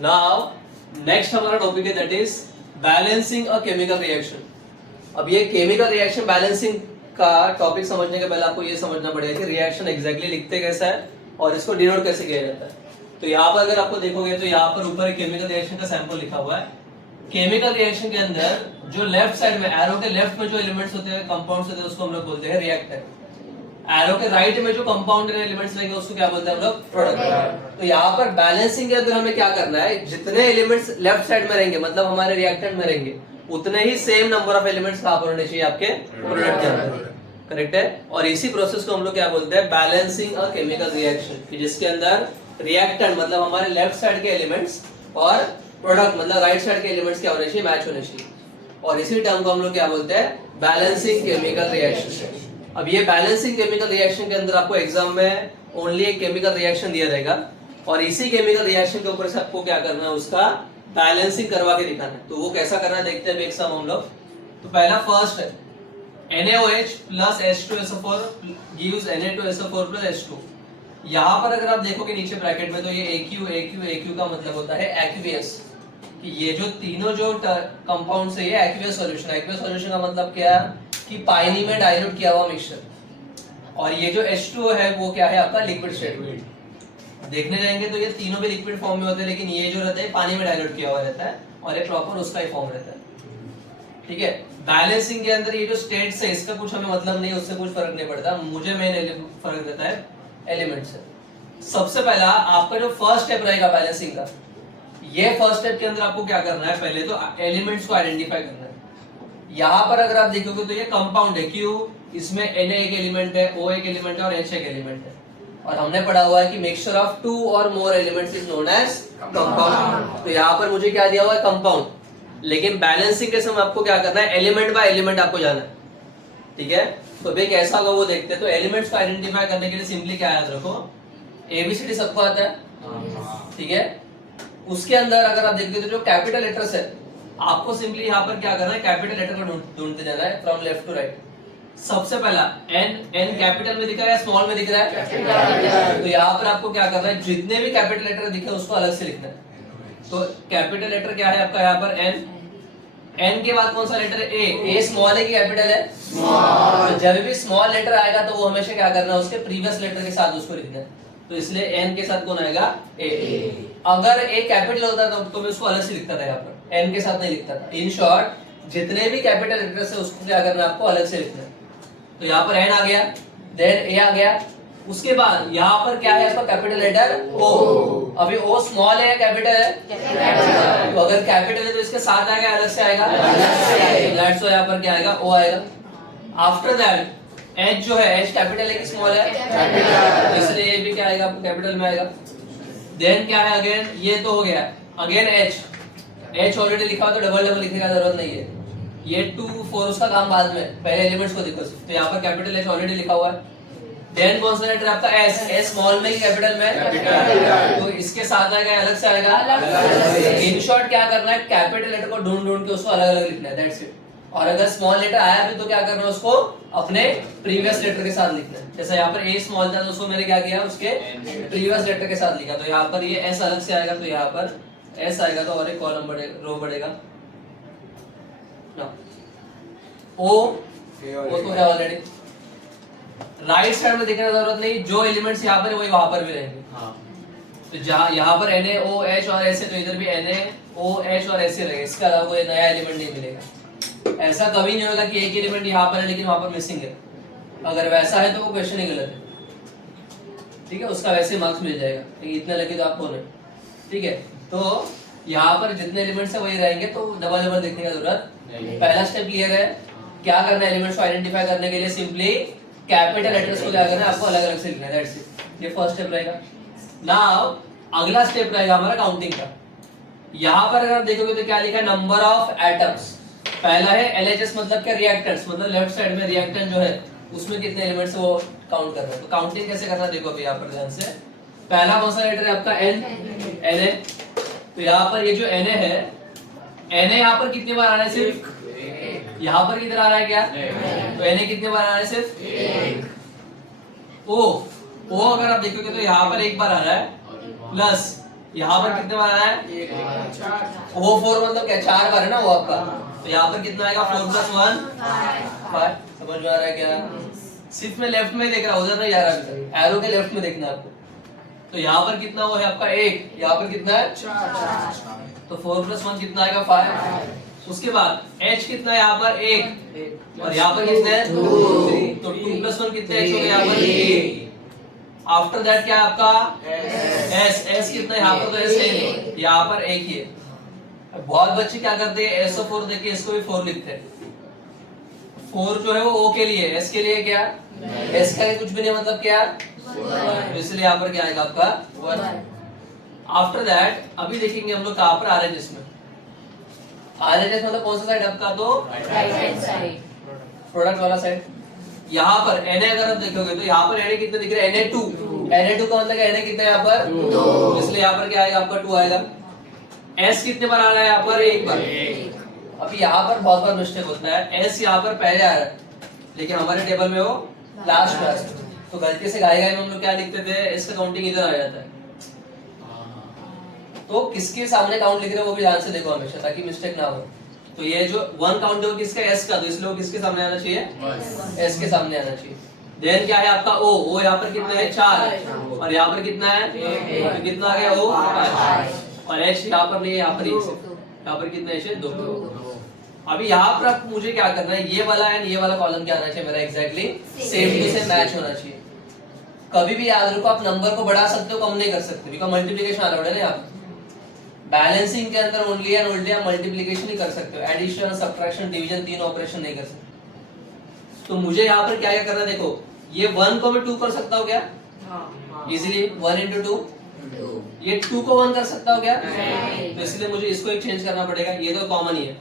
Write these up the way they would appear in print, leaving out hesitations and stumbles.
Now next हमारा topic है that is balancing a chemical reaction. अब ये केमिकल रिएक्शन बैलेंसिंग का टॉपिक समझने के पहले आपको ये समझना पड़ेगा कि रिएक्शन एग्जैक्टली लिखते कैसा है और इसको डिनोट कैसे किया जाता है। तो यहाँ पर अगर आपको देखोगे तो यहाँ पर ऊपर केमिकल रिएक्शन का सैंपल लिखा हुआ है। केमिकल रिएक्शन के अंदर जो लेफ्ट साइड में एरो के लेफ्ट में जो एलिमेंट्स होते हैं, कंपाउंड्स होते हैं, उसको हम लोग बोलते हैं रिएक्टेंट। एरो के राइट में जो कंपाउंड एलिमेंट्स रहेंगे उसको क्या बोलते हैं हम लोग, प्रोडक्ट। तो यहाँ पर बैलेंसिंग के अंदर हमें क्या करना है, जितने एलिमेंट्स लेफ्ट साइड में रहेंगे मतलब हमारे रिएक्टेंट में रहेंगे, उतने ही सेम नंबर ऑफ एलिमेंट्स कहाँ पर होने चाहिए आपके प्रोडक्ट के अंदर। करेक्ट है। और इसी प्रोसेस को हम लोग क्या बोलते हैं, बैलेंसिंग अ केमिकल रिएक्शन, जिसके अंदर रिएक्टेंट मतलब हमारे लेफ्ट साइड के एलिमेंट्स और प्रोडक्ट मतलब राइट साइड के एलिमेंट्स क्या होने चाहिए, मैच होने चाहिए। और इसी टर्म को हम लोग क्या बोलते हैं, बैलेंसिंग केमिकल रिएक्शन। अब ये बैलेंसिंग केमिकल रिएक्शन के अंदर आपको एग्जाम में ओनली एक केमिकल रिएक्शन दिया रहेगा और इसी केमिकल रिएक्शन के ऊपर से आपको क्या करना है, उसका बैलेंसिंग करवा के दिखाना है। तो वो कैसा करना है देखते हैं एग्जाम हम लोग। तो पहला फर्स्ट है NaOH plus H2SO4 gives Na2SO4 plus H2। यहाँ पर अगर आप देखोगे नीचे ब्रैकेट में तो ये AQ का मतलब होता है एक्वियस, कि ये जो तीनों जो कंपाउंड है ये एक्वियस सॉल्यूशन। एक्वियस सॉल्यूशन का मतलब क्या है कि पानी में डाइल्यूट किया हुआ मिक्सचर। और ये जो H2O है वो क्या है आपका लिक्विड स्टेट। देखने जाएंगे तो ये तीनों भी लिक्विड फॉर्म में होते हैं, लेकिन ये जो रहता है पानी में डाइल्यूट किया हुआ रहता है और ये प्रॉपर उसका ही फॉर्म रहता है। ठीक है। बैलेंसिंग के अंदर ये जो स्टेट्स है इसका कुछ हमें मतलब नहीं है, उससे कुछ फर्क नहीं पड़ता। मुझे मेन फर्क रहता है एलिमेंट से। सबसे पहला आपका जो फर्स्ट स्टेप रहेगा बैलेंसिंग का, ये फर्स्ट स्टेप के अंदर आपको क्या करना है, पहले तो एलिमेंट्स को आइडेंटिफाई करना है। यहाँ पर अगर आप देखोगे तो ये कंपाउंड है, क्यों, इसमें Na एक एलिमेंट है, O एक एलिमेंट है और H एक एलिमेंट है। और हमने पढ़ा हुआ है कि मिक्सचर ऑफ 2 और more elements is known as compound. तो यहाँ पर मुझे क्या दिया हुआ है, कंपाउंड। लेकिन बैलेंसिंग के समय आपको क्या करना है, एलिमेंट बाय एलिमेंट आपको जाना है। ठीक है। तो भाई कैसा होगा वो देखते हैं। तो एलिमेंट्स को आइडेंटिफाई करने के लिए सिंपली क्या याद रखो, ABCD सबको आता है। ठीक है। उसके अंदर अगर आप देखते हो तो जो कैपिटल लेटर्स है, आपको सिंपली यहाँ पर क्या करना है, कैपिटल लेटर को ढूंढते जाना है फ्रॉम लेफ्ट टू राइट। सबसे पहला N कैपिटल में दिख रहा है, स्मॉल में दिख रहा है। तो यहाँ पर आपको क्या करना है, जितने भी कैपिटल लेटर दिखे उसको अलग से लिखना है। तो कैपिटल लेटर क्या है आपका यहाँ पर N के बाद कौन सा लेटर है, A स्मॉल है कि कैपिटल है, स्मॉल। तो जब भी स्मॉल लेटर आएगा तो वो हमेशा क्या करना है, उसके प्रीवियस लेटर के साथ उसको लिखना है। तो इसलिए N के साथ कौन आएगा, A। अगर A कैपिटल होता तो मैं उसको अलग से लिखता था, यहाँ पर N के साथ नहीं लिखता था। इन शॉर्ट जितने भी कैपिटल लेटर्स है उसको क्या करना है, आपको अलग से लिखना है। तो यहाँ पर N आ गया, देन A आ गया। उसके बाद यहाँ पर क्या है आपका कैपिटल लेटर O। अभी O स्मॉल है या कैपिटल है, तो अगर कैपिटल है तो इसके साथ आएगा अलग से आएगा, दैट्स व्हाई यहाँ पर क्या आएगा, O आएगा। आफ्टर दैट H जो है, H कैपिटल है कि स्मॉल है, कैपिटल, इसलिए ये भी क्या आएगा आपको कैपिटल में आएगा। देन क्या है, अगेन ये तो हो गया, अगेन H ऑलरेडी लिखा हुआ तो डबल लिखने का जरूरत नहीं है। ये 2 4 उसका काम बाद में, पहले एलिमेंट्स को देखो। तो यहाँ पर कैपिटल H ऑलरेडी लिखा हुआ है। देन कौन सा लेटर आपका S स्मॉल में ही कैपिटल में, तो इसके साथ आएगा अलग से आएगा। इन शॉर्ट क्या करना है, कैपिटल लेटर को ढूंढ के उसको अलग अलग लिखना है, दैट्स इट। और अगर स्मॉल लेटर आया भी तो क्या करना है, उसको अपने प्रीवियस लेटर के साथ लिखना है। जैसे यहाँ पर A स्मॉल था तो उसको मैंने क्या किया, उसके प्रीवियस लेटर के साथ लिखा। तो यहाँ पर ये S अलग से आएगा, तो यहाँ पर S आएगा तो और एक कॉलम बढ़ेगा, रो बढ़ेगा ना। O तो है ऑलरेडी, राइट साइड में दिखने की जरूरत नहीं, जो एलिमेंट्स यहाँ पर है वही वहां पर भी रहेंगे। तो जहाँ यहाँ पर NaOH और S है तो इधर भी NaOH और S रहेगा, इसके अलावा कोई नया एलिमेंट नहीं मिलेगा। ऐसा कभी नहीं होगा कि एक एलिमेंट यहाँ पर है लेकिन वहां पर मिसिंग है। अगर वैसा है तो वो क्वेश्चन ही गलत है। ठीक है, उसका वैसे मार्क्स मिल जाएगा, इतने लगे तो आपको नहीं। ठीक है। तो यहाँ पर जितने एलिमेंट्स है वही रहेंगे, तो डबल देखने की जरूरत नहीं। पहला स्टेप क्लियर है। क्या करना है, एलिमेंट्स को आइडेंटिफाई करने के लिए सिंपली कैपिटल लेटर्स को क्या करना है, आपको अलग अलग से लिखना है, दैट्स इट। ये फर्स्ट स्टेप रहेगा। नाउ अगला स्टेप रहेगा हमारा काउंटिंग का। यहाँ पर अगर आप देखोगे तो क्या लिखा है, नंबर ऑफ एटम्स। पहला है LHS मतलब क्या, रिएक्टेंट्स, मतलब लेफ्ट साइड में रिएक्टेंट जो है उसमें कितने एलिमेंट्स है वो काउंट करना है। तो काउंटिंग कैसे करना है देखो अभी यहाँ पर ध्यान से। पहला कौन सा लेटर है आपका Na। तो यहाँ पर ये जो Na है, Na यहाँ पर कितने बार आ रहा है, सिर्फ यहाँ पर किधर आ रहा है क्या, तो Na कितने बार आ रहा है, सिर्फ O अगर आप देखोगे तो यहाँ पर एक बार आ रहा है, प्लस यहाँ पर कितने बार आया है? वो 4 मतलब क्या 4 बार है ना वो आपका, तो यहाँ पर कितना आएगा 4 + 1 5। समझ में आ रहा है क्या? सिर्फ मैं लेफ्ट में देख रहा हूँ, उधर नहीं जा रहा अभी, एरो के लेफ्ट में देखना आपको। तो यहाँ पर कितना वो है आपका 1, यहाँ पर कितना है 4, तो 4 + 1 कितना आएगा 5। उसके बाद h कितना है यहाँ पर 1 और यहाँ पर कितने हैं 2, तो 2 + 1 कितने h हो गए यहाँ पर 3। आफ्टर दैट क्या है आपका s कितना है यहाँ पर, तो s है नहीं, यहाँ पर 1 ही है। बहुत बच्चे क्या करते हैं SO4 देख के इसको भी 4 लिखते हैं। 4 जो है वो O के लिए, S के लिए क्या S का कुछ भी नहीं मतलब क्या, इसलिए यहाँ पर क्या आएगा आपका 1। आफ्टर दैट अभी देखेंगे हम लोग कहाँ पर RHS में। RHS मतलब कौन सा साइड आपका, तो राइट हैंड साइड, प्रोडक्ट वाला साइड। यहाँ पर Na अगर आप देखोगे तो यहाँ पर Na कितने दिख रहे हैं Na2 का मतलब Na कितना है यहाँ पर 2, इसलिए यहाँ पर क्या आएगा आपका 2 आएगा। S कितने बार आ रहा है यहाँ पर 1 बार। अभी यहाँ पर बहुत बार मिस्टेक होता है, S यहाँ पर पहले आ रहा है लेकिन हमारे टेबल में वो लास्ट में आ रहा है, तो गलती से गाय में हम लोग क्या लिखते थे इसका काउंटिंग इधर आ जाता है। तो किसके सामने काउंट लिख रहे हो वो भी ध्यान से देखो हमेशा, ताकि मिस्टेक ना हो। तो ये जो 1 काउंट है वो किसका S का, तो इसलिए वो किसके सामने आना चाहिए S के सामने आना चाहिए। देन क्या है आपका O यहाँ पर कितना है 4 और यहाँ पर कितना है तो कितना आ गया O 5 और H यहाँ पर नहीं है, यहाँ पर 1, यहाँ पर कितना H है 2। अभी यहाँ पर आप मुझे क्या करना है, ये वाला एंड ये वाला कॉलम क्या आना चाहिए मेरा exactly same to same match होना चाहिए। कभी भी याद रखो आप नंबर को बढ़ा सकते हो कम नहीं कर सकते, बिकॉज़ मल्टीप्लिकेशन आ रहा है ना यहाँ पे। बैलेंसिंग के अंदर ओनली एंड ओनली आप मल्टीप्लिकेशन ही कर सकते हो, एडिशन सब्ट्रैक्शन डिवीजन 3 ऑपरेशन नहीं कर सकते। तो मुझे यहाँ पर क्या क्या करना है, देखो ये 1 को मैं 2 कर सकता हूँ क्या इजीली 1 × 2, ये 2 को 1 कर सकता हूँ क्या, तो इसलिए मुझे इसको एक चेंज करना पड़ेगा। ये तो कॉमन ही है,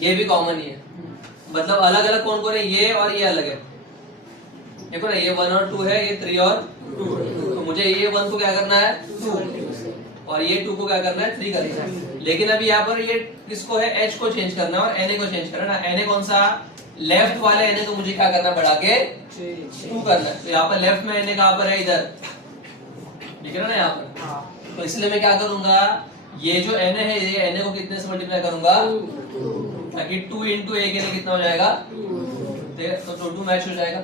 ये भी कॉमन ही है, मतलब अलग अलग कौन कौन है, ये और ये अलग है। देखो ना ये 1 और 2 है, ये 3 और 2, तो मुझे ये 1 को क्या करना है 2 और ये 2 को क्या करना है 3 करना है। लेकिन अभी यहाँ पर ये किसको है H को चेंज करना है और Na को चेंज करना है। Na कौन सा, लेफ्ट वाले Na को मुझे क्या करना है बढ़ा के 2 करना है। तो यहाँ पर लेफ्ट में Na कहाँ पर है, इधर दिख रहा है ना यहाँ पर। तो इसलिए मैं क्या करूंगा, ये जो Na है ये Na को कितने से मल्टीप्लाई करूंगा, ताकि 2 × A के लिए कितना हो जाएगा, तो 2 मैच हो जाएगा।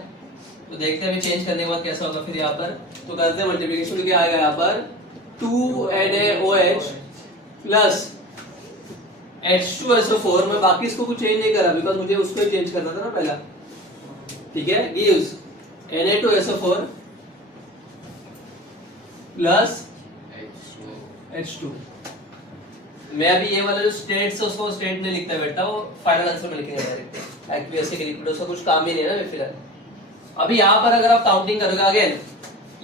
तो देखते हैं अभी चेंज करने के बाद कैसा होगा फिर यहाँ पर। तो करते हैं मल्टीप्लिकेशन, तो क्या आएगा यहाँ पर 2NaOH प्लस H2SO4। मैं बाकी इसको कुछ चेंज नहीं करा बिकॉज मुझे उसको ही चेंज करना था ना पहला, ठीक है। Gives Na2SO4 plus H2। मैं अभी ये वाला जो स्टेट्स है उसको स्टेट नहीं लिखता बेटा, वो फाइनल आंसर में लिखेंगे डायरेक्ट। एक्यूरेसी के लिए उसका कुछ काम ही नहीं है ना फिलहाल। अभी यहाँ पर अगर आप काउंटिंग करोगे अगेन,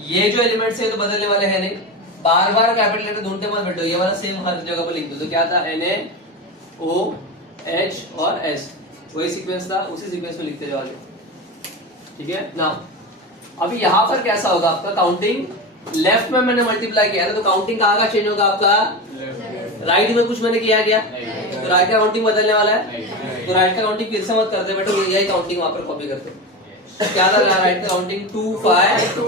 ये जो एलिमेंट्स है तो बदलने वाले हैं नहीं, बार बार कैपिटल लेटर ढूंढते मत बैठो, ये वाला सेम हर जगह पर लिख दो। तो क्या था NaOH और S, वही सीक्वेंस था, उसी सीक्वेंस में लिखते जाओगे, ठीक है ना। अभी यहाँ पर कैसा होगा आपका काउंटिंग, लेफ्ट में मैंने मल्टीप्लाई किया ना, तो काउंटिंग कहाँ का चेंज होगा आपका, राइट में कुछ मैंने किया क्या, तो राइट का काउंटिंग बदलने वाला है। तो राइट का काउंटिंग फिर से मत करते बेटा, यही काउंटिंग वहां पर कॉपी करते। क्या था राइट का काउंटिंग 2 5,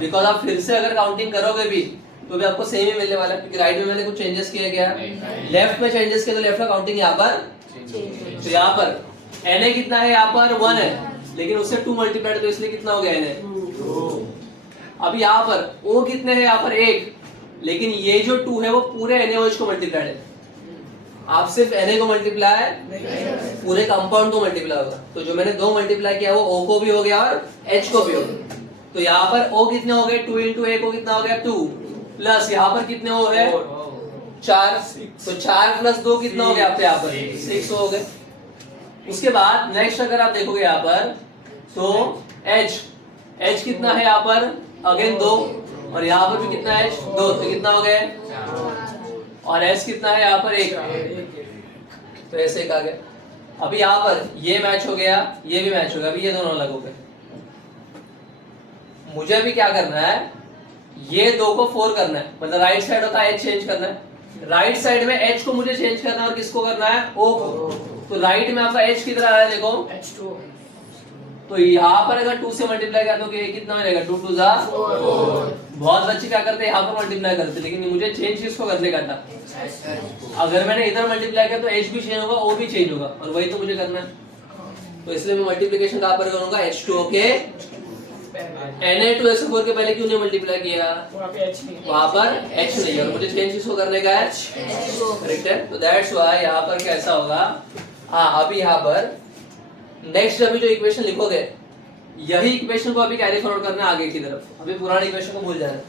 बिकॉज आप फिर से अगर काउंटिंग करोगे भी तो भी आपको सेम ही मिलने वाला है, क्योंकि राइट में मैंने कुछ चेंजेस किया गया, लेफ्ट में चेंजेस किया, तो लेफ्ट का काउंटिंग यहाँ पर, तो यहाँ पर Na कितना है यहाँ पर 1 है, लेकिन उससे 2 मल्टीप्लाइड, तो इसलिए कितना हो गया Na। अब यहाँ पर O कितने है यहाँ पर 1, लेकिन ये जो 2 है वो पूरे NaOH को मल्टीप्लाइड है। आप सिर्फ Na को मल्टीप्लाई, पूरे कंपाउंड को मल्टीप्लाई होगा। तो जो मैंने 2 मल्टीप्लाई किया वो O को भी हो गया और H को भी हो गया। तो यहाँ पर O कितने हो गए 2 × A को कितना हो गया 2, प्लस यहाँ पर कितने हो गए 4, तो 4 + 2 कितना हो गया आपके यहाँ पर 6 हो गए। उसके बाद नेक्स्ट अगर आप देखोगे यहाँ पर तो H कितना है यहाँ पर अगेन 2 और यहाँ पर भी कितना है 2, तो कितना हो गए, और S कितना है यहाँ पर 1, तो ऐसे एक आ गया। अभी यहाँ पर ये मैच हो गया, ये भी मैच हो गया, अभी ये दोनों अलग हो गए। मुझे अभी क्या करना है, ये 2 को 4 करना है, मतलब राइट साइड होता है H चेंज करना है, राइट साइड में H को मुझे चेंज करना है और किसको करना है O को। तो राइट में आपका H किधर आ रहा है देखो तो यहाँ पर अगर 2 से मल्टीप्लाई किया तो ये कितना हो जाएगा 2 2 जा 4। बहुत बच्चे क्या करते हैं यहाँ पर मल्टीप्लाई करते, लेकिन मुझे चेंज किसको करने का था, अगर मैंने इधर मल्टीप्लाई किया तो h भी चेंज होगा, o भी चेंज होगा, और वही तो मुझे करना है। तो इसलिए मैं मल्टीप्लिकेशन कहाँ पर करूंगा, H2O के Na2SO4 के पहले क्यों नहीं मल्टीप्लाई किया, वहां पर H नहीं है और मुझे चेंज किसको करने का है, करेक्ट है। तो दैट्स व्हाई यहाँ पर कैसा होगा, हाँ अभी यहाँ पर नेक्स्ट अभी जो इक्वेशन लिखोगे यही इक्वेशन को अभी कैरी फॉरवर्ड करना है आगे की तरफ, अभी पुरानी इक्वेशन को भूल जाना।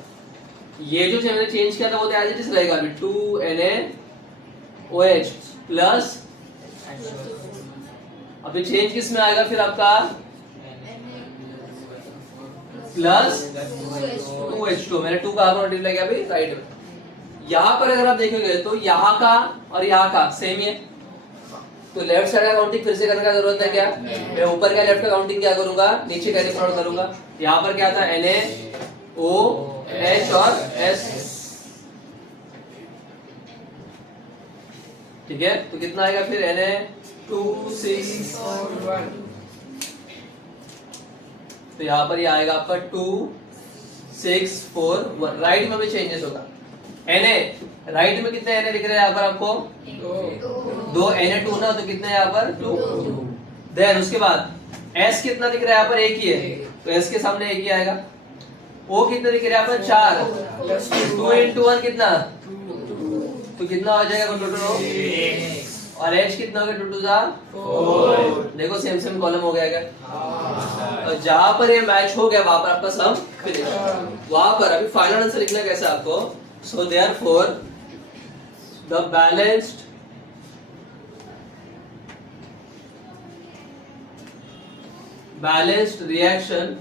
ये जो मैंने चेंज किया था वो तो एज इट इज रहेगा अभी 2NaOH प्लस, अभी चेंज किस में आएगा फिर आपका प्लस 2H2, मैंने 2 का मल्टीप्लाई किया अभी राइट में। यहाँ पर अगर आप देखोगे तो यहाँ का और यहाँ का सेम ही है, तो लेफ्ट साइड का काउंटिंग फिर से करने का जरूरत है क्या, मैं ऊपर का लेफ्ट का काउंटिंग क्या करूंगा, नीचे कैरी फॉरवर्ड करूंगा। यहाँ पर क्या था NaOH और S, ठीक है। तो कितना आएगा फिर Na2 6 1, तो यहाँ पर ये आएगा आपका 2 6 4 1, राइट में भी चेंजेस होगा। Na राइट में कितने Na दिख रहे हैं यहाँ पर आपको, 2 Na2 ना, तो कितने यहाँ पर 2। देन उसके बाद S कितना दिख रहा है यहाँ पर, एक ही है, तो S के सामने एक ही आएगा। O कितना दिख रहा है यहाँ पर 4, 2 into 1 कितना, तो कितना हो जाएगा टोटल, और H कितना हो गया 2 2 जा 4, देखो सेम सेम कॉलम हो गया क्या, और जहां पर ये मैच हो गया वहां पर आपका सम फिनिश। वहां पर अभी फाइनल आंसर लिखना कैसे आपको, so therefore the balanced reaction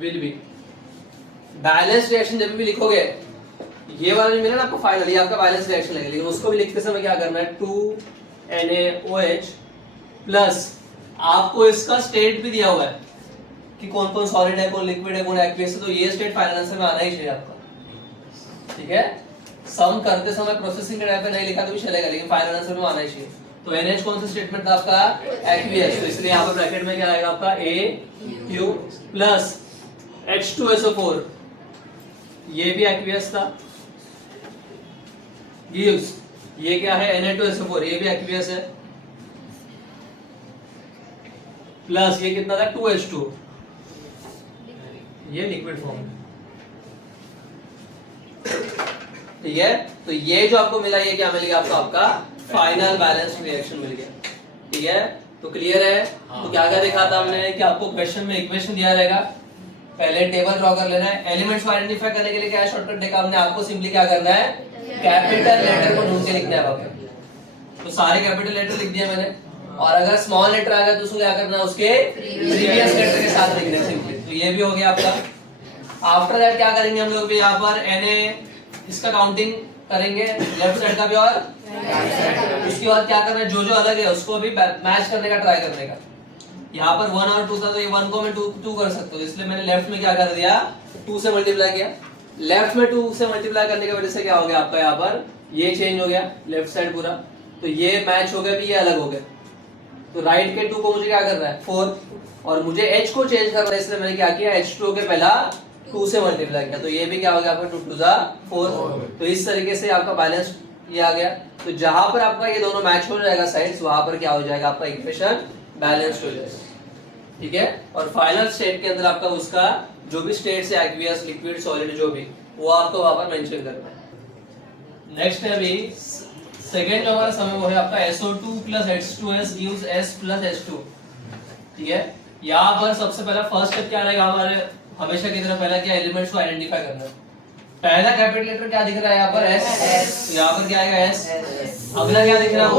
will be, balanced reaction जब भी लिखोगे ये वाला जो मिला ना आपको फाइनल, ये आपका बैलेंस रिएक्शन लगेगा, लेकिन उसको भी लिखते समय क्या करना है 2NaOH प्लस, आपको इसका स्टेट भी दिया हुआ है कि कौन कौन सॉलिड है, कौन लिक्विड है, कौन एक्वियस है, तो ये स्टेट फाइनल आंसर में आना ही चाहिए आपका, ठीक है। सम करते समय प्रोसेसिंग के टाइम पे नहीं लिखा तो भी चलेगा, लेकिन फाइनल आंसर में आना ही चाहिए। तो NH कौन सा स्टेटमेंट था आपका, एक्वियस, तो इसलिए यहाँ पर ब्रैकेट में क्या आएगा आपका AQ प्लस H2SO4, ये भी एक्वियस था, गिव्स, ये क्या है Na2SO4, ये भी एक्वियस है, प्लस ये कितना था 2H2, ये लिक्विड फॉर्म, ठीक है। तो ये जो आपको मिला, ये क्या मिल गया आपको, आपका फाइनल बैलेंस रिएक्शन मिल गया, ठीक है। तो क्लियर है। तो क्या क्या देखा था हमने कि आपको क्वेश्चन में इक्वेशन दिया रहेगा, पहले टेबल ड्रॉ कर लेना है, एलिमेंट्स को आइडेंटिफाई करने के लिए क्या शॉर्टकट देखा हमने, आपको सिंपली क्या करना है, कैपिटल लेटर को ढूंढ के लिखना है वहां पे, तो सारे कैपिटल लेटर लिख दिए मैंने, और अगर स्मॉल लेटर आ गया तो उसको क्या करना है, उसके प्रीवियस लेटर के साथ लिखना है सिंपली। तो ये भी हो गया आपका। आफ्टर दैट क्या करेंगे हम लोग भी, यहाँ पर Na इसका काउंटिंग करेंगे लेफ्ट साइड का भी, और उसके बाद क्या करना है, जो जो अलग है उसको भी मैच करने का ट्राई करने का। यहाँ पर 1 और 2 था, तो ये 1 को मैं 2 कर सकता हूँ, इसलिए मैंने लेफ्ट में क्या कर दिया, 2 से मल्टीप्लाई किया। लेफ्ट में 2 से मल्टीप्लाई करने की वजह से क्या हो गया आपका, यहाँ पर ये चेंज हो गया लेफ्ट साइड पूरा, तो ये मैच हो गया भी, ये अलग हो गया। तो राइट के 2 को मुझे क्या करना है 4, और मुझे H को चेंज करना है, इसलिए मैंने क्या किया, H2 के पहला 2 से मल्टीप्लाई किया, तो ये भी क्या हो गया आपका 2 2 जा 4। तो इस तरीके से आपका बैलेंस ये आ गया। तो जहां पर आपका ये दोनों मैच हो जाएगा साइड्स, वहां पर क्या हो जाएगा आपका इक्वेशन बैलेंस्ड हो जाएगा, ठीक है। और फाइनल स्टेट के अंदर आपका उसका जो भी स्टेट्स है, एक्वियस, लिक्विड, सॉलिड, जो भी, वो आपको वहां पर मेंशन करना है। नेक्स्ट है अभी सेकंड जो हमारा समय वो है आपका SO2 plus H2S gives S plus H2, ठीक है। यहाँ पर सबसे पहला फर्स्ट स्टेप क्या रहेगा हमारे, हमेशा की तरह पहला क्या, एलिमेंट्स को आइडेंटिफाई करना है। पहला कैपिटल लेटर क्या दिख रहा है यहाँ पर, S, तो यहाँ पर क्या आएगा S, अगला क्या दिख रहा है, O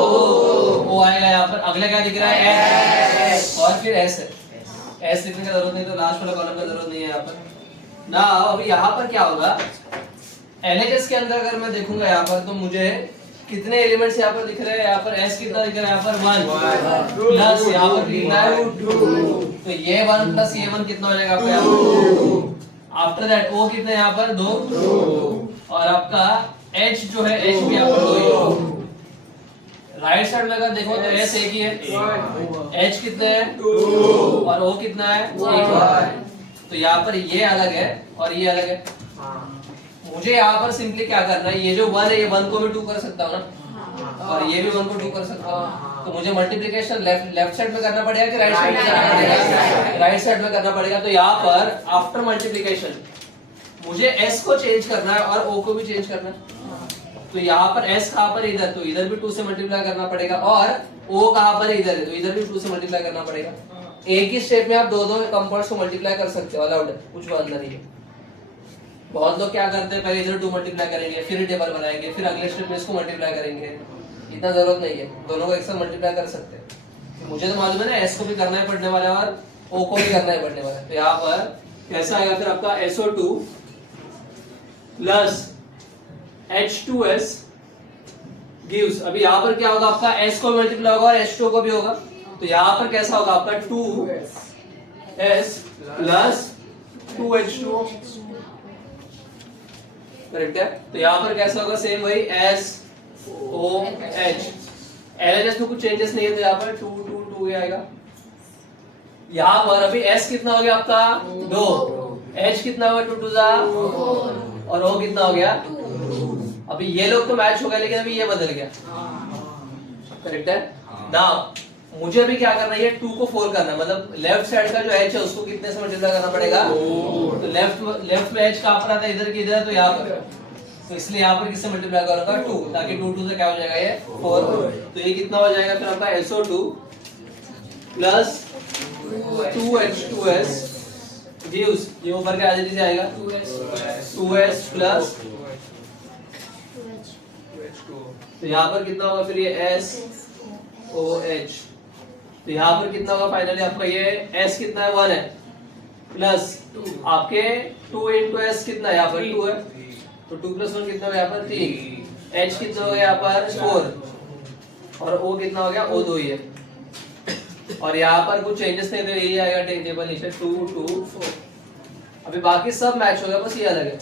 आएगा यहाँ पर, अगला क्या दिख रहा है S, और फिर S है, S लिखने की जरूरत नहीं, तो लास्ट वाला कॉलम का जरूरत नहीं है यहाँ पर ना। अभी यहाँ पर क्या होगा, NHS के अंदर अगर मैं देखूंगा यहाँ पर, तो मुझे कितने एलिमेंट्स यहाँ पर दिख रहे हैं, यहाँ पर S कितना दिख रहा है, यहाँ पर 1 प्लस यहाँ पर कितना है 2, तो ये 1 प्लस ये 1 कितना हो जाएगा आपका यहाँ पर 2। आफ्टर दैट O कितना है यहाँ पर 2, और आपका H जो है H भी यहाँ पर 2 ही, राइट साइड में अगर देखो तो एस एक ही है, एच कितने है और ओ कितना है, एक है। तो यहाँ पर ये अलग है और ये अलग है। मुझे यहाँ पर सिंपली क्या करना है, ये जो 1 है ये 1 को भी 2 कर सकता हूँ ना, और ये भी 1 को 2 कर सकता हूँ। तो मुझे मल्टीप्लिकेशन लेफ्ट साइड में करना पड़ेगा कि राइट साइड में करना पड़ेगा? राइट साइड में करना पड़ेगा। तो यहाँ पर आफ्टर मल्टीप्लिकेशन मुझे s को चेंज करना है और o को भी चेंज करना है। तो यहाँ पर s कहाँ पर इधर, तो इधर भी 2 से मल्टीप्लाई करना पड़ेगा, और o कहाँ पर इधर है, तो इधर भी 2 से मल्टीप्लाई करना पड़ेगा। एक ही स्टेप में आप दो कंपाउंड्स को मल्टीप्लाई कर सकते हो, अलाउड है, कुछ बंद नहीं है। बहुत लोग क्या करते हैं, पहले इधर 2 मल्टीप्लाई करेंगे, फिर टेबल बनाएंगे, फिर अगले स्टेप में इसको मल्टीप्लाई करेंगे। इतना जरूरत नहीं है, दोनों को एक साथ मल्टीप्लाई कर सकते हैं। मुझे तो मालूम है ना, s को भी करना ही पड़ने वाला है और o को भी करना ही पड़ने वाला है। तो यहाँ पर कैसा आएगा फिर आपका SO2 प्लस H2S गिव्स, अभी यहाँ पर क्या होगा आपका, s को मल्टीप्लाई होगा और H2 को भी होगा। तो यहाँ पर कैसा होगा आपका 2s प्लस 2H2O, करेक्ट है। तो यहाँ पर कैसा होगा, सेम वही SOH। LHS में कुछ चेंजेस नहीं है, तो यहाँ पर 2 2 2 आएगा। यहाँ पर अभी S कितना हो गया आपका 2, H कितना होगा 2 2 जा, और O कितना हो गया 2। अभी ये लोग तो मैच हो गया, लेकिन अभी ये बदल गया, करेक्ट है ना। मुझे अभी क्या करना है, ये 2 को 4 करना है, मतलब लेफ्ट साइड का जो H है उसको कितने से मल्टीप्लाई करना पड़ेगा, तो लेफ्ट में H कहाँ पर आता है, इधर की इधर, तो यहाँ पर, तो इसलिए यहाँ पर किससे मल्टीप्लाई करूंगा 2, ताकि 2 2 से क्या हो जाएगा ये 4। तो ये कितना हो जाएगा फिर आपका SO2 प्लस 2H2S गिव्स, ये ऊपर के एज इट इज आएगा 2S प्लस, तो यहाँ पर कितना होगा फिर ये SOH। तो यहाँ पर कितना होगा फाइनली आपका, ये S कितना है 1 है, प्लस आपके 2 इंटू S कितना है, यहाँ पर 2 है, तो 2 प्लस 1 कितना हो गया यहाँ पर 3, H कितना हो गया यहाँ पर 4, और O कितना हो गया, O 2 ही है। और यहाँ पर कुछ चेंजेस नहीं, तो यही आएगा टेबल नीचे 2 2 4। अभी बाकी सब मैच हो गया, बस ये अलग है।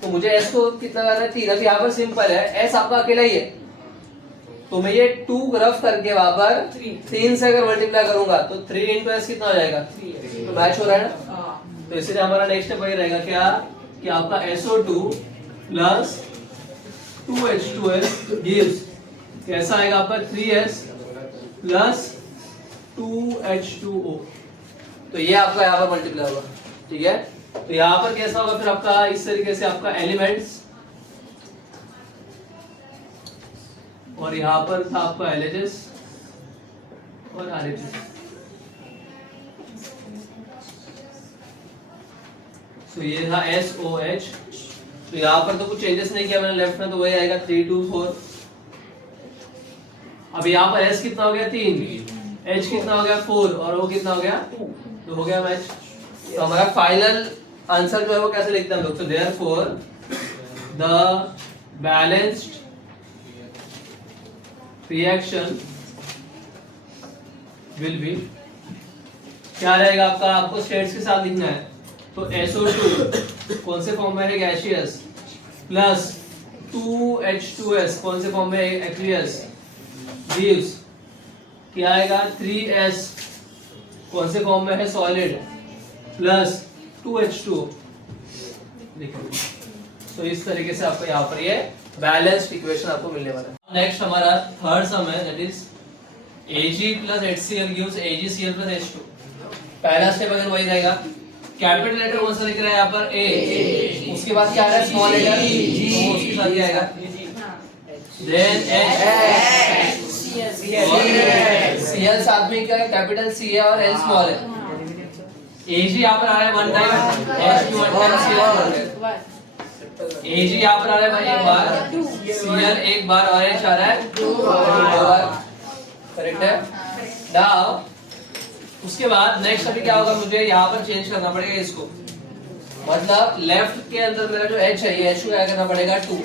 तो मुझे S को कितना करना है 3, अभी यहाँ पर सिंपल है, S आपका अकेला ही है, तो मैं ये 2 रफ करके वहां पर 3 से अगर मल्टीप्लाई करूंगा तो 3 इंटू एस कितना हो जाएगा, तो मैच हो रहा है ना। तो इसलिए हमारा नेक्स्ट स्टेप वही रहेगा क्या, कि आपका SO2 प्लस 2H2S गिव्स, कैसा आएगा आपका 3S प्लस 2H2O। तो ये आपका यहाँ पर मल्टीप्लाई होगा, ठीक है। तो यहाँ पर कैसा होगा फिर आपका, इस तरीके से आपका एलिमेंट्स, और यहाँ पर था आपका LHS और RHS। तो ये था SOH। तो यहाँ पर तो कुछ चेंजेस नहीं किया मैंने लेफ्ट में, तो वही आएगा 3 2 4। अब यहाँ पर S कितना हो गया 3, H कितना हो गया 4, और O कितना हो गया 2, तो हो गया मैच। तो हमारा फाइनल आंसर जो है वो कैसे लिखते हैं हम लोग, तो therefore the balanced reaction will be, क्या रहेगा आपका, आपको स्टेट्स के साथ लिखना है। तो SO2 कौन से फॉर्म में है, गैसियस, प्लस 2H2S कौन से फॉर्म में है, एक्वियस, गिव्स क्या आएगा 3S कौन से फॉर्म में है, सॉलिड, प्लस 2H2O। देखो तो इस तरीके से आपको यहाँ पर ये बैलेंस्ड इक्वेशन आपको मिलने वाला है। नेक्स्ट हमारा थर्ड सम है, that is Ag plus HCl gives AgCl plus H2। पहला स्टेप अगर वही रहेगा, कैपिटल लेटर कौन सा लिख रहा है यहाँ पर A, उसके बाद क्या आ रहा है स्मॉल लेटर G, तो उसके साथ क्या आएगा, देन H, Cl साथ में क्या है, कैपिटल C है और L स्मॉल है। Ag यहाँ पर आ रहा है 1 time, H2 1 time, Cl Ag यहाँ पर आ रहा है एक बार, Cl एक बार, और H आ रहा है 2 बार, करेक्ट है। नाउ उसके बाद नेक्स्ट अभी क्या होगा, मुझे यहाँ पर चेंज करना पड़ेगा इसको, मतलब लेफ्ट के अंदर मेरा जो H है ये H को क्या करना पड़ेगा 2,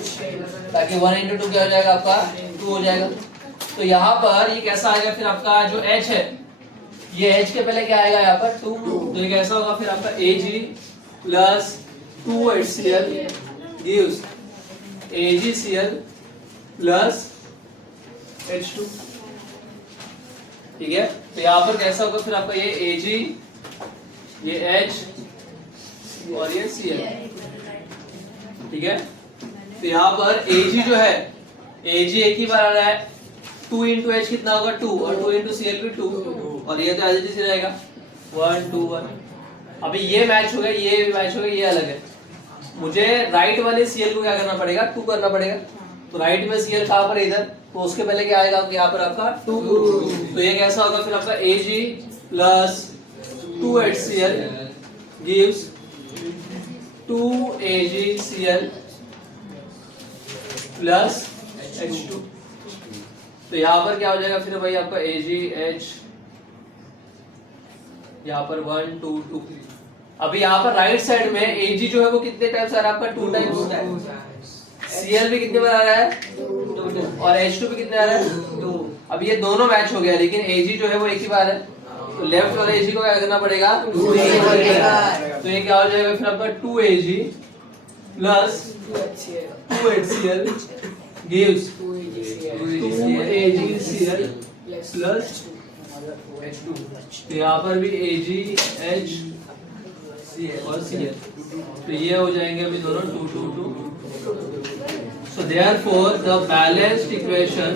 ताकि 1 into 2 क्या हो जाएगा आपका 2 हो जाएगा। तो यहाँ पर ये कैसा आएगा फिर आपका जो H है, ये H के पहले क्या आएगा यहाँ पर 2, तो ये कैसा होगा फिर आपका Ag plus 2HCl gives AgCl plus H2। ठीक है, तो यहाँ पर कैसा होगा फिर आपका ये Ag, ये H और ये Cl। ठीक है, तो यहाँ पर Ag जो है, Ag एक ही बार आ रहा है, 2 इंटू H कितना होगा 2 और 2 इंटू Cl भी 2 और ये तो एज इट इज रहेगा 1 2 1। अभी ये मैच हो गया, ये मैच हो गया, ये अलग है। मुझे राइट वाले Cl को क्या करना पड़ेगा 2 करना पड़ेगा। तो राइट में Cl कहाँ पर है इधर, तो उसके पहले क्या आएगा यहाँ पर आपका 2। तो ये कैसा होगा फिर आपका Ag plus 2HCl gives 2AgCl plus H2। तो यहाँ पर क्या हो जाएगा फिर भाई आपका AgH, यहाँ पर 1 2 2। अभी यहाँ पर राइट साइड में Ag जो है वो कितने टाइम्स आ रहा है आपका 2 टाइम्स होता है। Cl भी कितने बार आ रहा है 2 और H2 भी कितने आ रहा है 2। अब ये दोनों मैच हो गया, लेकिन Ag जो है वो एक ही बार है, तो लेफ्ट वाले Ag को क्या करना पड़ेगा 2 तो ये क्या हो जाएगा फिर आपका 2Ag plus 2HCl gives 2AgCl plus H2। तो यहाँ पर भी Ag H और Cl, तो ये हो जाएंगे अभी दोनों 2 2 2। So therefore the balanced equation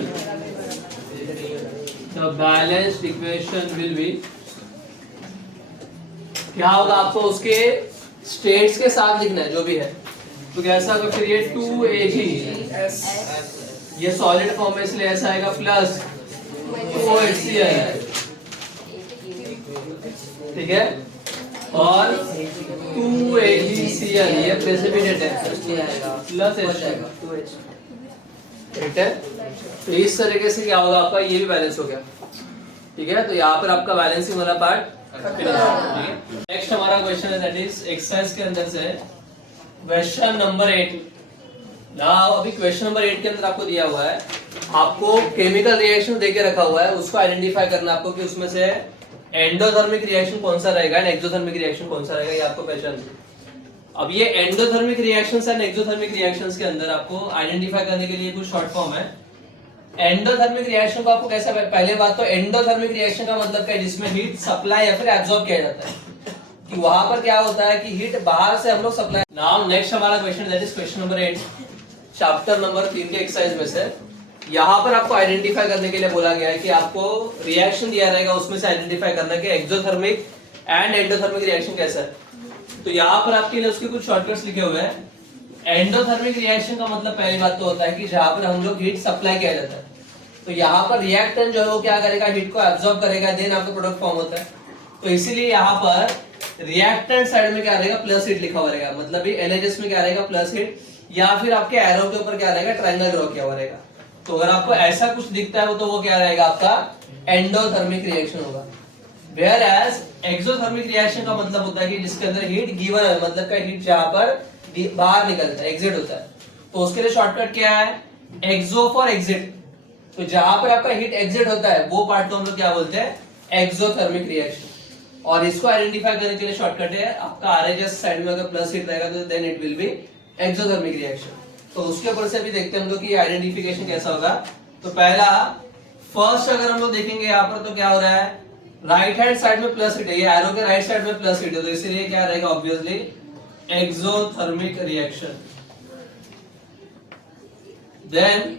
will be, क्या होगा आपको उसके स्टेट्स के साथ लिखना है जो भी है। तो कैसा होगा फिर ये 2Ag, ये सॉलिड फॉर्म में इसलिए ऐसा आएगा प्लस 2HCl। ठीक है, और 2AgCl ये प्रेसिपिटेट है प्लस H2। ठीक है, तो इस तरीके से क्या होगा आपका ये भी बैलेंस हो गया। ठीक है, तो यहाँ पर आपका बैलेंसिंग वाला पार्ट। नेक्स्ट हमारा क्वेश्चन है दैट इज एक्सरसाइज के अंदर से क्वेश्चन नंबर 8। नाउ अभी क्वेश्चन नंबर 8 के अंदर आपको दिया हुआ है, आपको केमिकल रिएक्शन देके रखा हुआ है, उसको आइडेंटिफाई करना आपको कि उसमें से एंडोथर्मिक रिएक्शन कौन सा रहेगा एंड एक्सोथर्मिक रिएक्शन कौन सा रहेगा, ये आपको पहचान। अब ये endothermic reactions and exothermic reactions के अंदर आपको आइडेंटिफाई करने के लिए कुछ शॉर्ट फॉर्म है। एंडोथर्मिक रिएक्शन को आपको कैसा, पहले बात तो एंडोथर्मिक रिएक्शन का मतलब क्या है, जिसमें हीट सप्लाई या फिर एब्जॉर्ब किया जाता है, कि वहां पर क्या होता है कि हीट बाहर से हम लोग सप्लाई। नाउ नेक्स्ट हमारा question that is question number 8 chapter number 3 के एक्सरसाइज में से। यहाँ पर आपको आइडेंटिफाई करने के लिए बोला गया है कि आपको रिएक्शन दिया रहेगा, उसमें से आइडेंटिफाई करना कि एक्सोथर्मिक एंड एंडोथर्मिक रिएक्शन कैसा है। तो यहाँ पर आपके लिए उसके कुछ शॉर्टकट्स लिखे हुए हैं। एंडोथर्मिक रिएक्शन का मतलब पहली बात तो होता है कि जहाँ पर हम लोग हीट सप्लाई किया जाता है, तो यहाँ पर रिएक्टेंट जो है वो क्या करेगा, हीट को एब्जॉर्ब करेगा, देन आपका प्रोडक्ट फॉर्म होता है। तो इसीलिए यहाँ पर रिएक्टेंट साइड में क्या रहेगा प्लस हीट लिखा हुआ रहेगा, मतलब LHS में क्या रहेगा प्लस हीट, या फिर आपके एरो के ऊपर क्या रहेगा ट्रायंगल ड्रॉ किया हुआ रहेगा। तो अगर आपको ऐसा कुछ दिखता है तो वो क्या रहेगा आपका एंडोथर्मिक रिएक्शन होगा। वेयर एज एक्सोथर्मिक रिएक्शन का मतलब होता है कि जिसके अंदर हीट गिवन है, मतलब का हीट जहां पर बाहर निकलता है, एग्जिट होता है, तो उसके लिए शॉर्टकट क्या है एक्सो फॉर एग्जिट। तो जहां पर आपका हीट एग्जिट होता है वो पार्ट को हम लोग क्या बोलते हैं एक्सोथर्मिक रिएक्शन। और इसको आइडेंटिफाई करने के लिए शॉर्टकट है आपका RHS साइड में अगर प्लस हीट रहेगा तो then it will be exothermic reaction. तो उसके ऊपर से भी देखते हैं हम लोग कि आइडेंटिफिकेशन कैसा होगा। तो पहला फर्स्ट अगर हम लोग देखेंगे यहाँ पर तो क्या हो रहा है, राइट हैंड साइड में प्लस हीट है, ये एरो के राइट साइड में प्लस हीट है, तो इसीलिए क्या रहेगा ऑब्वियसली एक्सोथर्मिक रिएक्शन। देन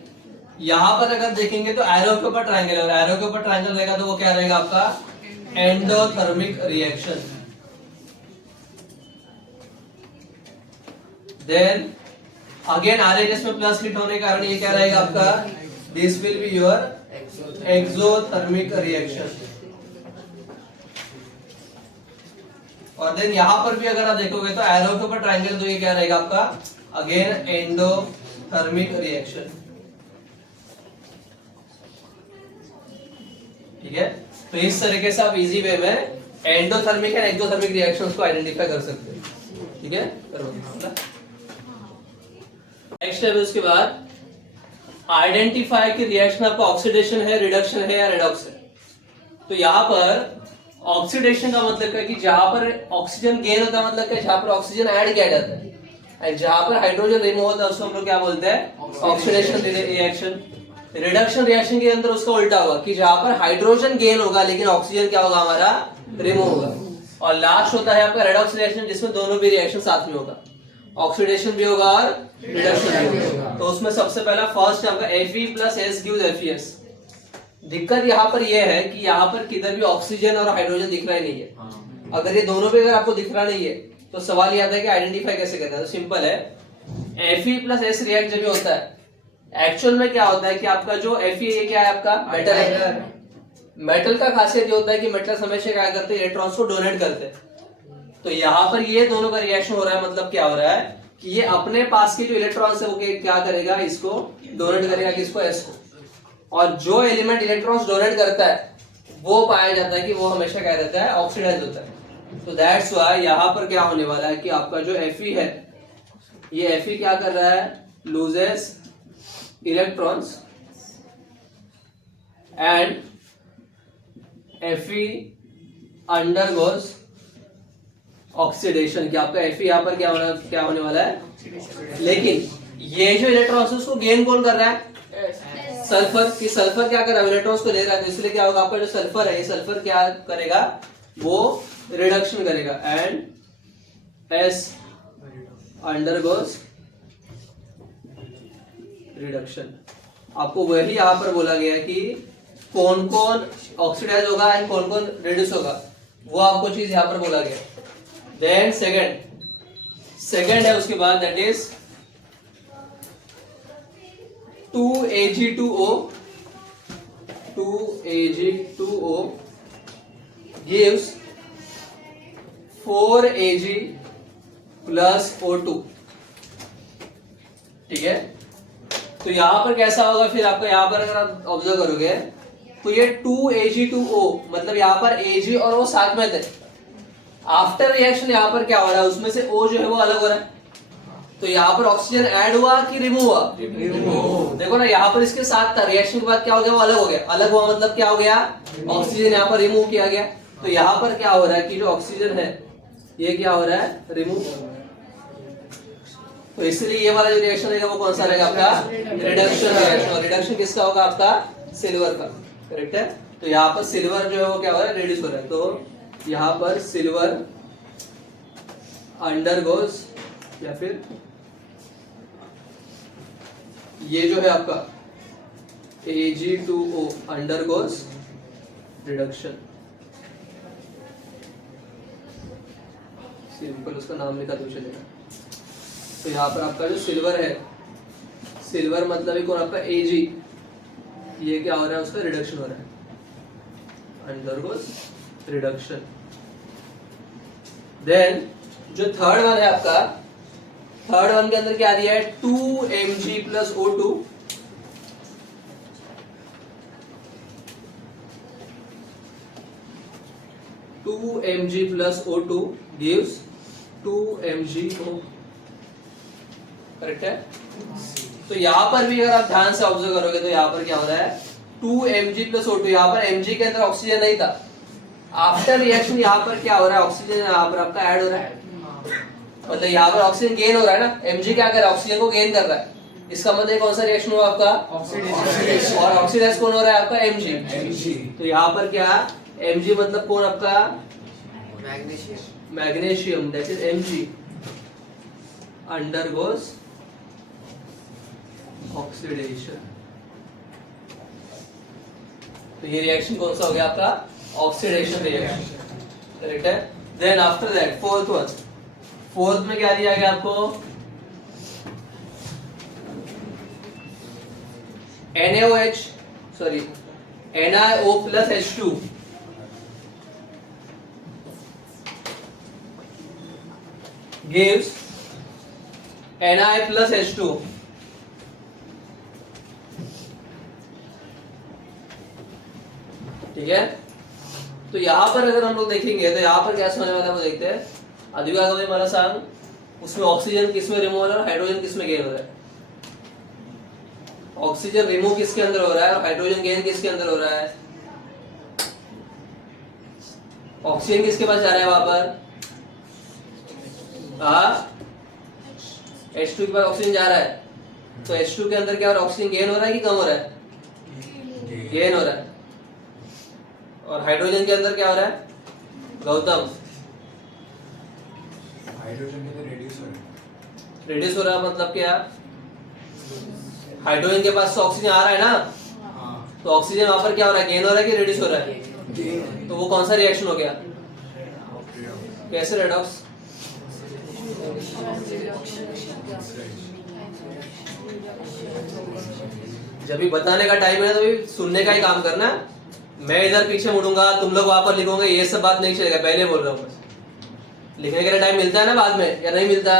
यहां पर अगर देखेंगे तो एरो के ऊपर ट्रायंगल है, एरो के ऊपर ट्रायंगल रहेगा तो वो क्या रहेगा आपका endothermic reaction. Then again RHS में प्लस हीट होने के कारण ये क्या रहेगा आपका this will be your exothermic reaction. और देन यहां पर भी अगर आप देखोगे तो एरो के ऊपर ट्रायंगल, तो ये क्या रहेगा आपका अगेन एंडोथर्मिक रिएक्शन। ठीक है, तो इस तरीके से आप इजी वे में एंडोथर्मिक एंड एक्सोथर्मिक रिएक्शंस को आइडेंटिफाई कर सकते हैं। ठीक है, करो नेक्स्ट स्टेप है उसके बाद आइडेंटिफाई कि रिएक्शन आपका ऑक्सीडेशन है, रिडक्शन है या रेडॉक्स है। तो यहाँ पर ऑक्सीडेशन का मतलब है कि जहां पर ऑक्सीजन गेन होता है, मतलब कि जहां पर ऑक्सीजन ऐड किया जाता है, जहां पर हाइड्रोजन रिमूव होता है उसको हम लोग क्या बोलते हैं ऑक्सीडेशन रिएक्शन। रिडक्शन रिएक्शन के अंदर उसका उल्टा होगा कि जहां पर हाइड्रोजन गेन होगा लेकिन ऑक्सीजन क्या होगा हमारा रिमूव होगा। और लास्ट होता है आपका रेडॉक्स रिएक्शन जिसमें दोनों भी रिएक्शन साथ में होगा, ऑक्सीडेशन भी होगा और रिडक्शन भी होगा। तो उसमें सबसे पहला फर्स्ट है आपका Fe plus S gives FeS। दिक्कत यहाँ पर यह है कि यहाँ पर किधर भी ऑक्सीजन और हाइड्रोजन दिख रहा ही नहीं है। अगर ये दोनों पे अगर आपको दिख रहा नहीं है तो सवाल ये आता है कि आइडेंटिफाई कैसे करना है। तो सिंपल है, Fe प्लस एस रिएक्ट जब भी होता है एक्चुअल में क्या होता है कि आपका जो Fe ये क्या है आपका मेटल है। मेटल का खासियत ये होता है कि मेटल हमेशा क्या करते हैं इलेक्ट्रॉन्स को डोनेट करते हैं। तो यहाँ पर ये दोनों का रिएक्शन हो रहा है, मतलब क्या हो रहा है कि ये अपने पास के जो इलेक्ट्रॉन्स है वो क्या करेगा, इसको डोनेट करेगा किसको, एस को। और जो एलिमेंट इलेक्ट्रॉन्स डोनेट करता है वो पाया जाता है कि वो हमेशा क्या रहता है, ऑक्सीडाइज होता है। तो दैट्स व्हाई यहाँ पर क्या होने वाला है कि आपका जो Fe है ये Fe क्या कर रहा है, loses electrons and Fe undergoes oxidation. कि आपका Fe यहाँ पर क्या होने वाला है। लेकिन ये जो इलेक्ट्रॉन्स है उसको गेन कौन कर रहा है, सल्फर। कि सल्फर क्या कर रहा है, इलेक्ट्रॉन्स को ले रहा है, तो इसलिए क्या होगा आपका जो सल्फर है ये सल्फर क्या करेगा, वो रिडक्शन करेगा एंड एस अंडरगोज रिडक्शन। आपको वही यहाँ पर बोला गया है कि कौन कौन ऑक्सीडाइज होगा एंड कौन कौन रिड्यूस होगा, वो आपको चीज यहाँ पर बोला गया। देन सेकंड है उसके बाद that is 2Ag2O 2Ag2O gives 4Ag plus O2। ठीक है, तो यहां पर कैसा होगा फिर आपका, यहां पर अगर आप ऑब्जर्व करोगे तो ये 2Ag2O मतलब यहां पर Ag और O साथ में थे। आफ्टर रिएक्शन यहां पर क्या हो रहा है, उसमें से O जो है वो अलग हो रहा है। तो यहाँ पर ऑक्सीजन ऐड हुआ कि रिमूव हुआ, रिमूव। देखो ना यहाँ पर इसके साथ था, रिएक्शन के बाद क्या हो गया, वो अलग हो गया। अलग हुआ मतलब क्या हो गया, ऑक्सीजन यहाँ पर रिमूव किया गया। तो यहाँ पर क्या हो रहा है कि जो ऑक्सीजन है ये क्या हो रहा है, रिमूव। तो इसलिए ये वाला जो रिएक्शन रहेगा वो कौन सा रहेगा आपका, रिडक्शन रिएक्शन। और रिडक्शन किसका होगा आपका, सिल्वर का। करेक्ट है। तो यहाँ पर सिल्वर जो है वो क्या हो रहा है, रिड्यूस हो रहा है। तो यहाँ पर सिल्वर अंडरगोज या फिर ये जो है आपका Ag2O अंडरगोज रिडक्शन। सिंपल उसका नाम लिखा तो चलेगा। तो यहाँ पर आपका जो सिल्वर है, सिल्वर मतलब ही कौन आपका Ag, ये क्या हो रहा है, उसका रिडक्शन हो रहा है, अंडरगोज रिडक्शन। देन जो थर्ड वन है आपका, थर्ड वन के अंदर क्या दिया है, 2Mg plus O2 2Mg plus O2 gives 2MgO। Correct है। तो यहां पर भी अगर आप ध्यान से ऑब्जर्व करोगे तो यहां पर क्या हो रहा है, 2Mg plus O2। यहां पर Mg के अंदर ऑक्सीजन नहीं था, आफ्टर रिएक्शन यहाँ पर क्या हो रहा है, ऑक्सीजन यहाँ पर आपका ऐड हो रहा है। मतलब यहाँ पर ऑक्सीजन गेन हो रहा है ना, Mg क्या कर रहा है, ऑक्सीजन को गेन कर रहा है। इसका मतलब कौन सा रिएक्शन हुआ आपका, ऑक्सीडेशन। और ऑक्सीडाइज कौन हो रहा है आपका, Mg। तो यहाँ पर क्या, Mg मतलब कौन आपका, magnesium, that is Mg undergoes oxidation. तो ये रिएक्शन कौन सा हो गया आपका, ऑक्सीडेशन रिएक्शन। करेक्ट है। Then after that fourth one, fourth में क्या दिया गया आपको, NaOH sorry NiO plus H2 gives Na plus H2। ठीक है। तो यहां पर अगर हम लोग देखेंगे तो यहां पर क्या होने वाला है वो देखते हैं। अधिकागमी मला सांग उसमें ऑक्सीजन किसमें रिमूव हो रहा है, हाइड्रोजन किसमें गेन हो रहा है। ऑक्सीजन रिमूव किसके अंदर हो रहा है और हाइड्रोजन गेन किसके अंदर हो रहा है। ऑक्सीजन किसके पास जा रहा है वहां पर, H2 के पास ऑक्सीजन जा रहा है। तो H2 के अंदर क्या हो रहा है, ऑक्सीजन गेन हो रहा है कि कम हो रहा है, गेन हो रहा है, और हाइड्रोजन के अंदर क्या हो रहा है गौतम? हाइड्रोजन के तो रेड्यूस हो रहा है। रिड्यूस हो रहा है मतलब क्या? हाइड्रोजन के पास तो ऑक्सीजन आ रहा है ना, हाँ, तो ऑक्सीजन वहां पर क्या हो रहा है, गेन हो रहा है कि रिड्यूस हो रहा है? गेन। तो वो कौन सा रिएक्शन हो गया? कैसे रेडॉक्स? जब भी बताने का टाइम है तो भी सुनने का ही काम करना। मैं इधर पीछे मुड़ूंगा, तुम लोग वहां पर लिखोगे, ये सब बात नहीं चलेगा, पहले बोल रहा हूँ बस। लिखने के लिए टाइम मिलता है ना बाद में, या नहीं मिलता?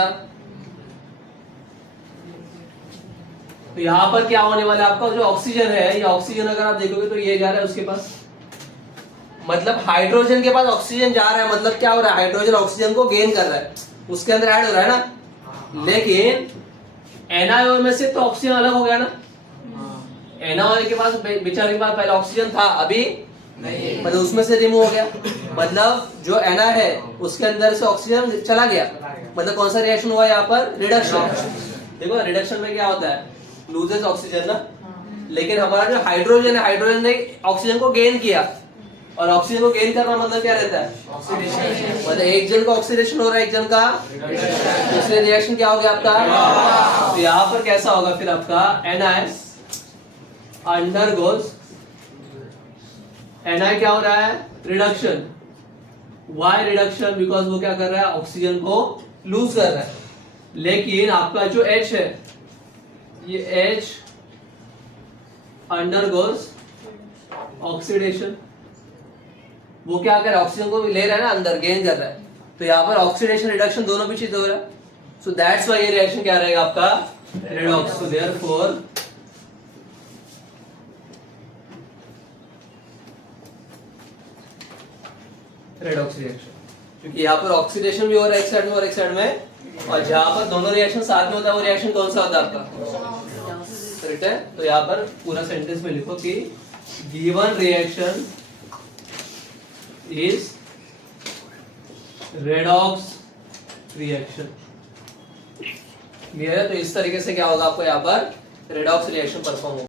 तो यहाँ पर क्या होने वाला है आपका, जो ऑक्सीजन है, ये ऑक्सीजन अगर आप देखोगे तो ये जा रहा है उसके पास, मतलब हाइड्रोजन के पास ऑक्सीजन जा रहा है, मतलब क्या हो रहा है, हाइड्रोजन ऑक्सीजन को गेन कर रहा है, उसके अंदर ऐड हो रहा है ना। लेकिन NaOH में से तो ऑक्सीजन अलग हो गया ना, NaOH के पास बेचारे के पास पहले ऑक्सीजन था, अभी नहीं, मतलब उसमें से रिमूव हो गया, मतलब जो Na है उसके अंदर से ऑक्सीजन चला गया, मतलब कौन सा रिएक्शन हुआ यहाँ पर? रिडक्शन। देखो रिडक्शन में क्या होता है, लूजेस ऑक्सीजन ना, लेकिन हमारा जो हाइड्रोजन है, हाइड्रोजन ने ऑक्सीजन को गेन किया, और ऑक्सीजन को गेन करना मतलब क्या रहता है? ऑक्सीडेशन। मतलब एक जन का ऑक्सीडेशन हो रहा है, एक जन का, दूसरे रिएक्शन क्या हो गया आपका? तो यहाँ पर कैसा होगा फिर आपका? Na अंडरगोज, Na क्या हो रहा है? रिडक्शन। Y reduction? बिकॉज वो क्या कर रहा है, ऑक्सीजन को लूज कर रहा है। लेकिन आपका जो H है, ये H अंडरगोज ऑक्सीडेशन, वो क्या कर रहा है, ऑक्सीजन को ले रहा है ना अंदर, गेन कर रहा है, तो यहाँ पर ऑक्सीडेशन रिडक्शन दोनों भी चीज हो रहा है। सो दैट्स व्हाई ये रिएक्शन क्या रहेगा आपका? Redox. So therefore redox reaction, क्योंकि यहाँ पर ऑक्सीडेशन भी हो रहा है एक साइड में और एक साइड में, और जहां पर दोनों रिएक्शन साथ में होता है वो रिएक्शन कौन सा होता है आपका? करेक्ट है। तो यहाँ पर पूरा सेंटेंस में लिखो कि given reaction is redox reaction. Clear है? तो इस तरीके से क्या होगा आपको यहाँ पर रेडॉक्स रिएक्शन परफॉर्म होगा।